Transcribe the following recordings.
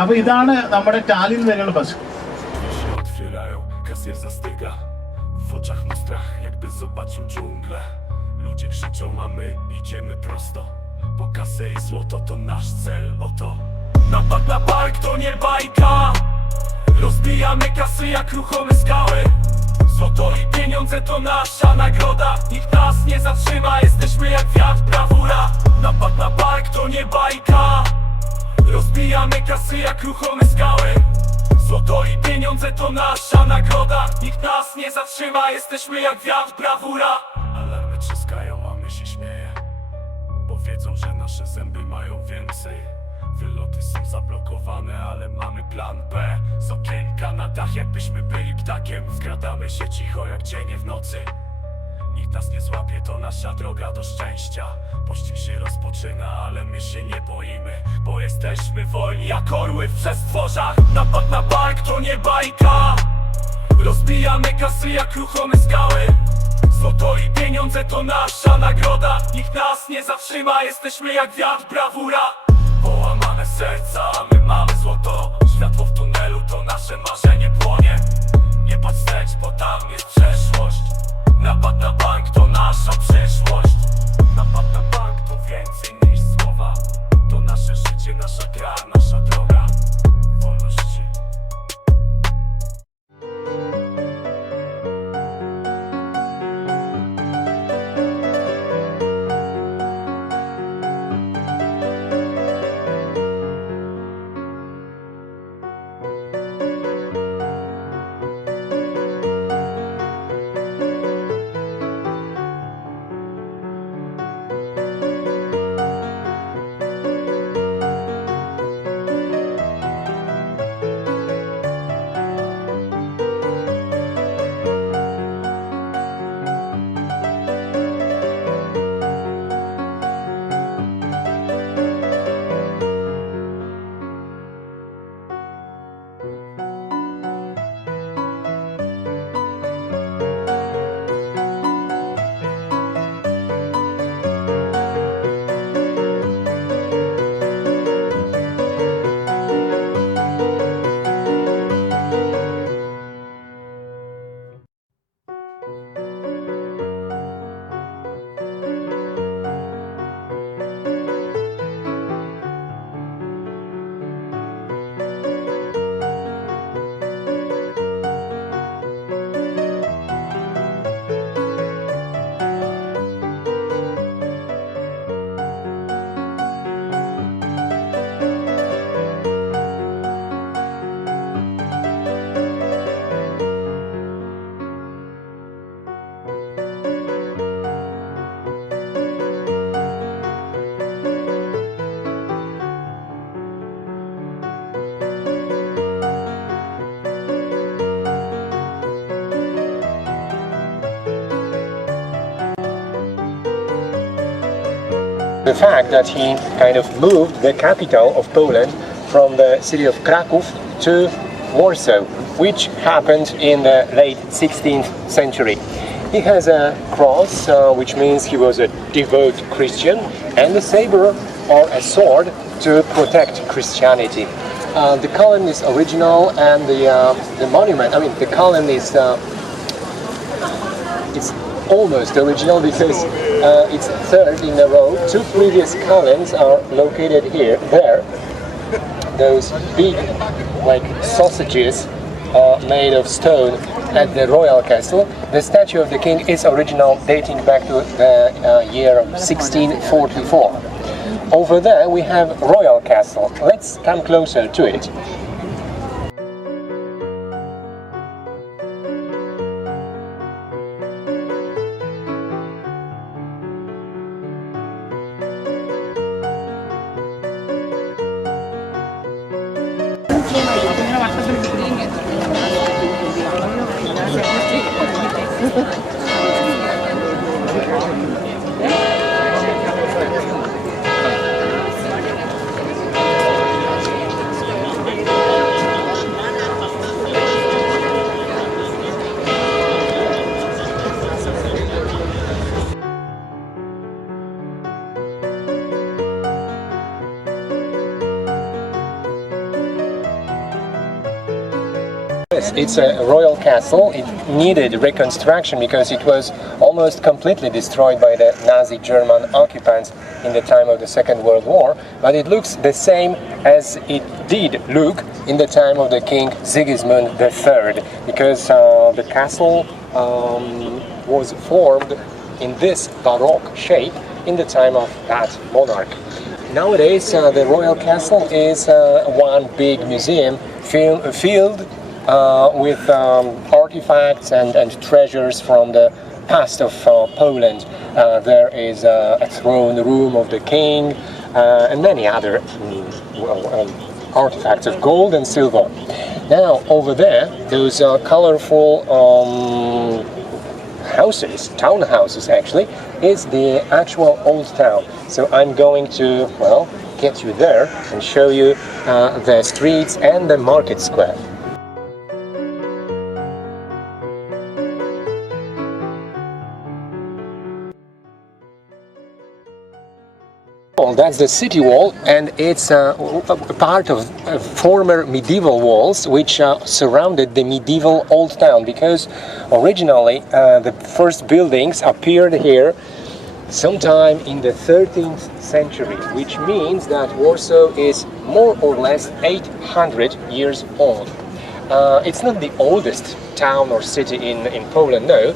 അപ്പോൾ ഇതാണ് നമ്മുടെ ടാലിൻ വരെയുള്ള bus. Kasjer zastyga, w oczach ma strach, jakby zobaczył dżunglę. Ludzie krzyczą, a my idziemy prosto. Bo kasę i złoto to nasz cel, oto. Napad na bank to nie bajka. Rozbijamy kasy jak ruchome skały. Złoto i pieniądze to nasza nagroda. Nikt nas nie zatrzyma, jesteśmy jak wiatr, brawura. Napad na bank to nie bajka. Rozbijamy kasy jak ruchome skały. Złoto i pieniądze to nasza nagroda. Nikt nas nie zatrzyma, jesteśmy jak wiatr, brawura. Alarmy trzaskają, a my się śmieje, bo wiedzą, że nasze zęby mają więcej. Wyloty są zablokowane, ale mamy plan B. Z okienka na dach, jakbyśmy byli ptakiem. Wkradamy się cicho jak cienie w nocy. Nikt nas nie złapie, to nasza droga do szczęścia. Pościg się rozpoczyna, ale my się nie boimy, bo jesteśmy wolni jak orły w przestworzach. Napad na bank to nie bajka. Rozbijamy kasy jak ruchome skały. Złoto i pieniądze to nasza nagroda. Nikt nas nie zatrzyma, jesteśmy jak wiatr, brawura. Połamane serca, a my mamy złoto. Światło w tunelu to nasze marzenie płonie. Nie patrz wstecz, bo tam jest przeszłość. Napad na bank to nasza przyszłość. Napad na bank to więcej niż słowa. To nasze życie, nasza gra, nasza droga wolności. The fact that he kind of moved the capital of Poland from the city of Kraków to Warsaw, which happened in the late 16th century. He has a cross, which means he was a devout Christian, and a saber or a sword to protect Christianity. The column is original, and the monument, I mean the column is it's almost original because it's third in a row. Two previous columns are located there. Those big, like sausages, are made of stone at the royal castle. The statue of the king is original, dating back to the year 1644. Over there we have royal castle. Let's come closer to it. Yes, it's a royal castle. It needed reconstruction because it was almost completely destroyed by the Nazi German occupants in the time of the Second World War, but it looks the same as it did look in the time of the King Sigismund III, because the castle was formed in this Baroque shape in the time of that monarch. Nowadays, the royal castle is one big museum filled with artifacts and treasures from the past of Poland. There is a throne room of the king and many other artifacts of gold and silver. Now, over there, those colorful houses, townhouses actually, is the actual old town. So I'm going to, well, get you there and show you the streets and the market square. That's the city wall, and it's a part of former medieval walls which surrounded the medieval old town, because originally the first buildings appeared here sometime in the 13th century, which means that Warsaw is more or less 800 years old. It's not the oldest town or city in Poland, no,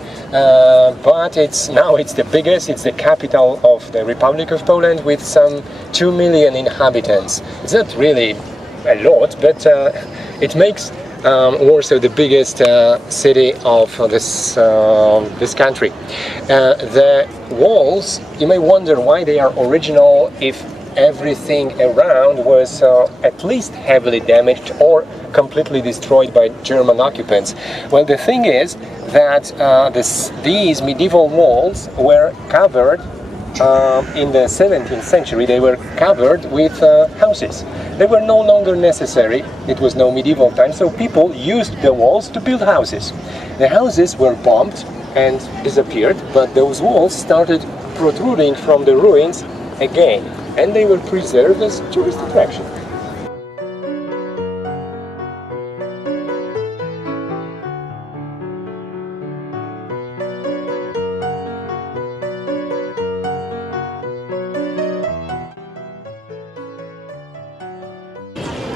but it's the biggest. It's the capital of the Republic of Poland with some 2 million inhabitants. It's not really a lot, but it makes Warsaw the biggest city of this country. The walls, you may wonder why they are original if everything around was at least heavily damaged or completely destroyed by German occupants. Well, the thing is that these medieval walls were covered in the 17th century. They were covered with houses. They were no longer necessary. It was no medieval time, so people used the walls to build houses. The houses were bombed and disappeared, but those walls started protruding from the ruins again, and they were preserved as tourist attraction.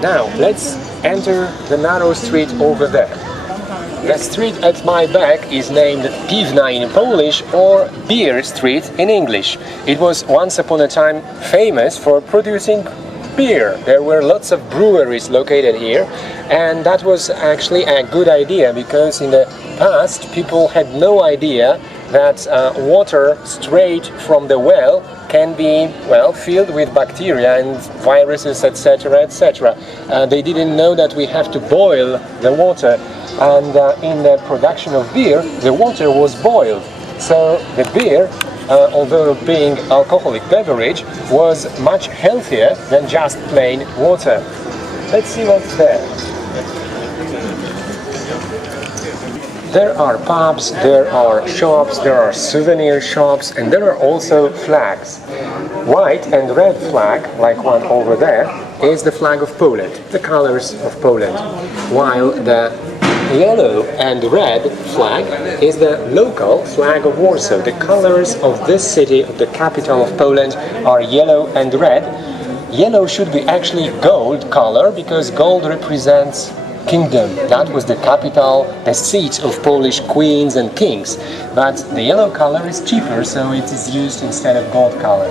Now, let's enter the narrow street over there. The street at my back is named Piwna in Polish, or Beer Street in English. It was once upon a time famous for producing beer. There were lots of breweries located here, and that was actually a good idea, because in the past people had no idea that water straight from the well can be, well, filled with bacteria and viruses, etc., etc. They didn't know that we have to boil the water, and in the production of beer, the water was boiled. So the beer, although being alcoholic beverage, was much healthier than just plain water. Let's see what's there. There are pubs, there are shops, there are souvenir shops, and there are also flags. White and red flag, like one over there, is the flag of Poland, the colors of Poland, while the yellow and red flag is the local flag of Warsaw. The colors of this city, of the capital of Poland, are yellow and red. Yellow should be actually gold color, because gold represents kingdom. That was the capital, the seat of Polish queens and kings. But the yellow color is cheaper, so it is used instead of gold color.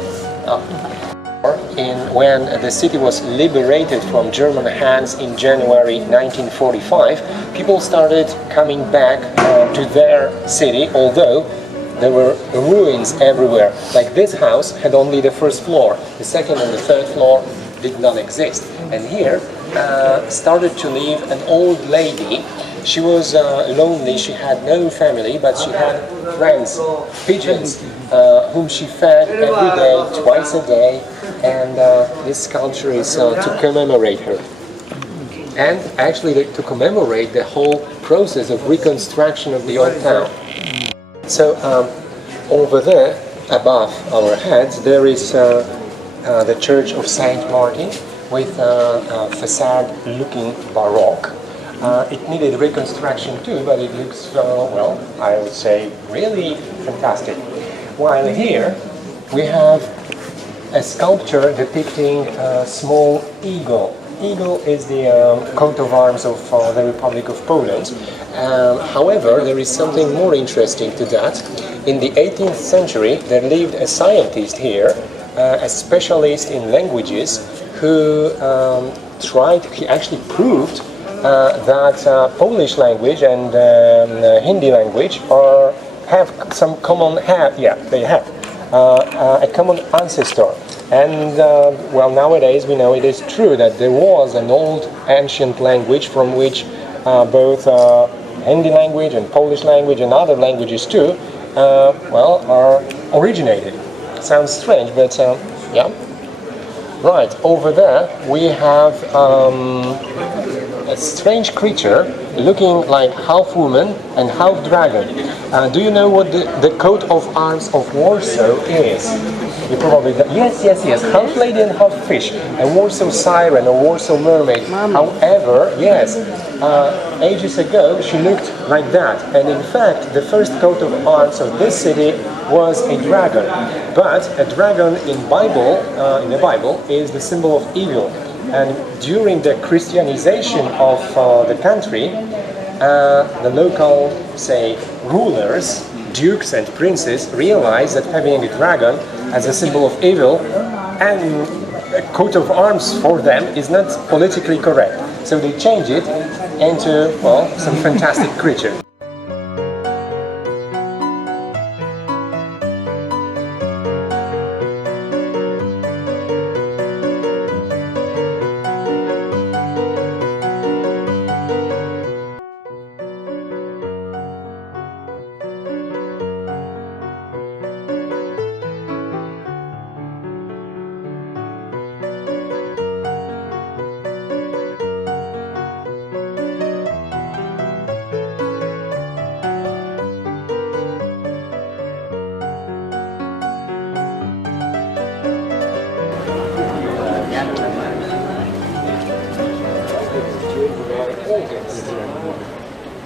When the city was liberated from German hands in January 1945, people started coming back to their city, although there were ruins everywhere. Like this house had only the first floor. The second and the third floor did not exist. And here started to live an old lady. She was lonely, she had no family, but she had friends, pigeons, whom she fed every day, twice a day, and this sculpture is to commemorate her. And actually to commemorate the whole process of reconstruction of the old town. So over there, above our heads, there is the Church of Saint Martin, with a facade looking Baroque. It needed reconstruction too, but it looks, well, I would say, really fantastic. While here we have a sculpture depicting a small eagle. Eagle is the coat of arms of the Republic of Poland. However, there is something more interesting to that. In the 18th century, there lived a scientist here, a specialist in languages, who he actually proved that Polish language and Hindi language have some common, they have a common ancestor. And well, nowadays we know it is true that there was an old ancient language from which both Hindi language and Polish language and other languages too, well, are originated. Sounds strange, but yeah. Right, over there we have a strange creature looking like half woman and half dragon. Do you know what the coat of arms of Warsaw is? You probably don't. Yes, half lady and half fish. A Warsaw siren, a Warsaw mermaid. However, yes, ages ago she looked like that. And in fact, the first coat of arms of this city was a dragon. But a dragon in the Bible is the symbol of evil. And during the Christianization of the country, the local, say, rulers, dukes and princes realized that having a dragon as a symbol of evil and a coat of arms for them is not politically correct. So they changed it into, well, some fantastic creature.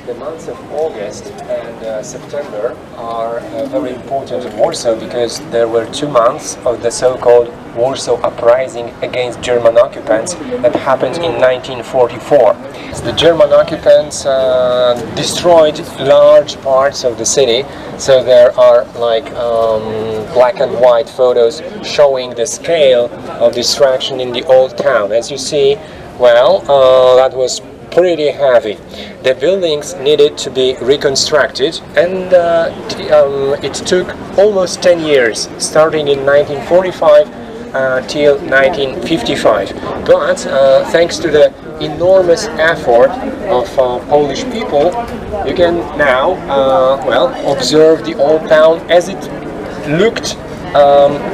The months of August and September are very important in Warsaw because there were 2 months of the so-called Warsaw Uprising against German occupants that happened in 1944. The German occupants destroyed large parts of the city, so there are like black and white photos showing the scale of destruction in the old town. As you see, well, that was pretty heavy. The buildings needed to be reconstructed, and it took almost 10 years, starting in 1945 till 1955. But thanks to the enormous effort of Polish people, you can now well, observe the old town as it looked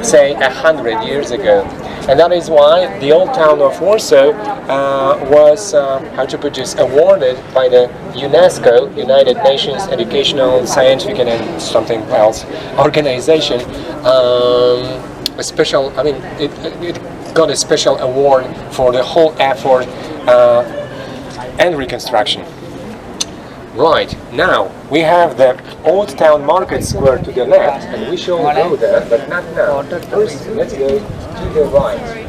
say 100 years ago. And that is why the old town of Warsaw was, how to put this, awarded by the UNESCO, United Nations Educational, Scientific and something else organization, a special, I mean, it got a special award for the whole effort and reconstruction. Right, now we have the Old Town Market Square to the left, and we shall go there, but not now. First, let's go to the right.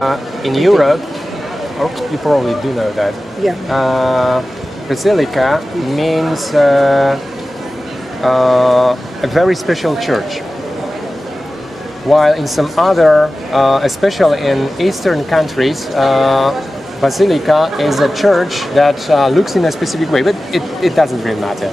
In Europe, you probably do know that. Yeah. Basilica means a very special church. While in some other, especially in Eastern countries, basilica is a church that looks in a specific way, but it doesn't really matter.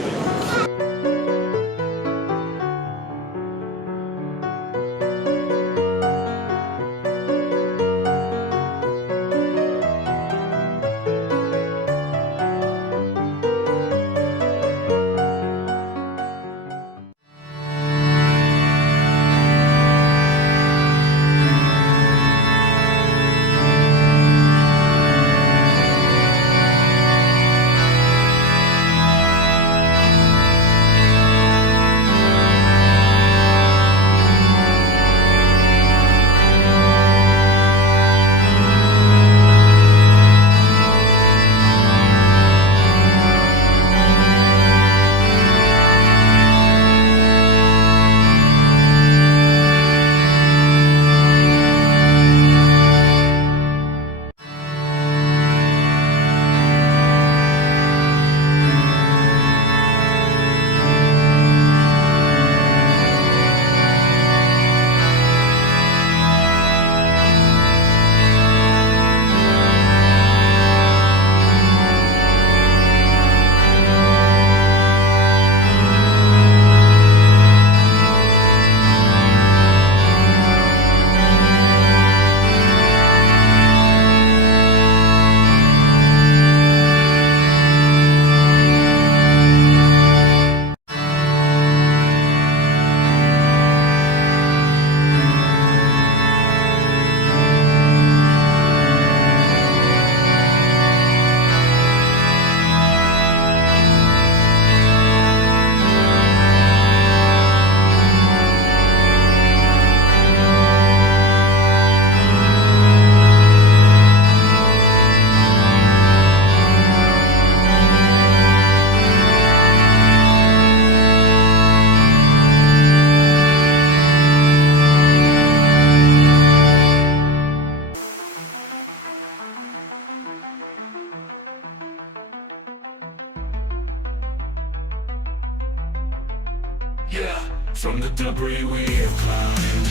Yeah, from the debris we have climbed,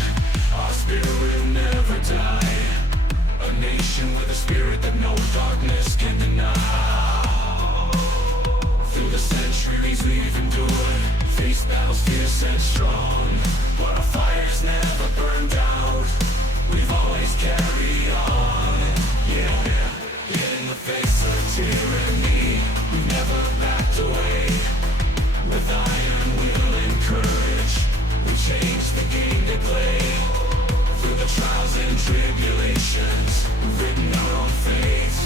our spirit will never die. A nation with a spirit that no darkness can deny. Through the centuries we've endured, faced battles fierce and strong, but our fires never burned out. We've always carried on. Yeah, yet in the face of tyranny, we've never backed away. With iron will and courage, we changed the game they play. Through the trials and tribulations, we've written our own fate.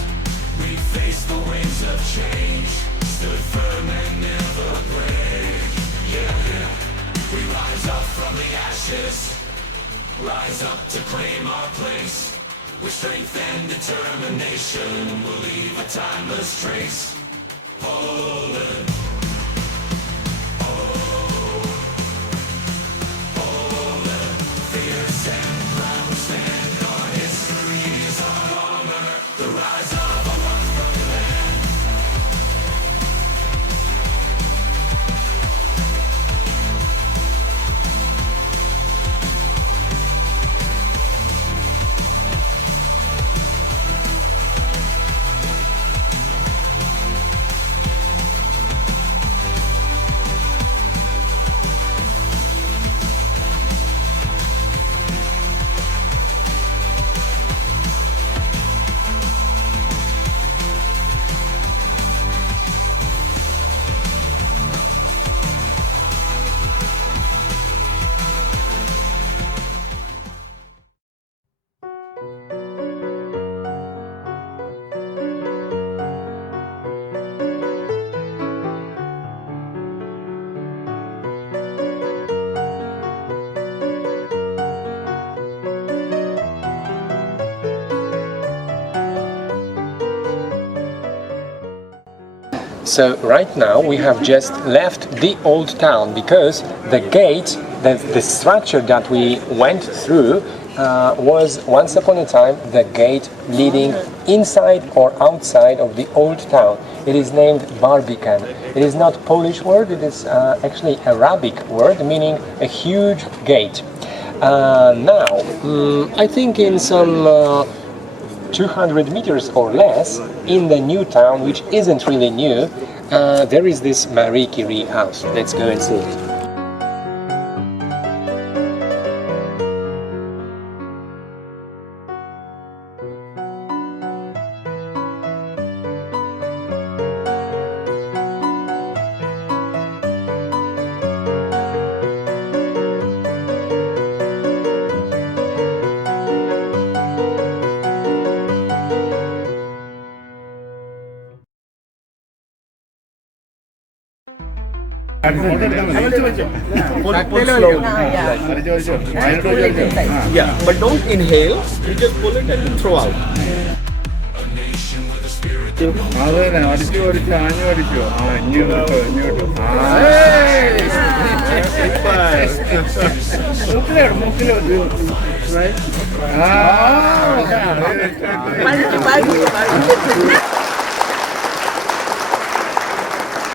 We faced the winds of change, stood firm and never break. Yeah, we rise up from the ashes, rise up to claim our place. With strength and determination, we'll leave a timeless trace. Poland. So right now we have just left the old town because the gate, the structure that we went through was once upon a time the gate leading inside or outside of the old town. It is named Barbican. It is not Polish word, it is actually Arabic word meaning a huge gate. Now, I think in some 200 meters or less in the new town, which isn't really new, there is this Marie Curie house. Let's go and see it. Yeah, but don't inhale. You just pull it and throw out. Right?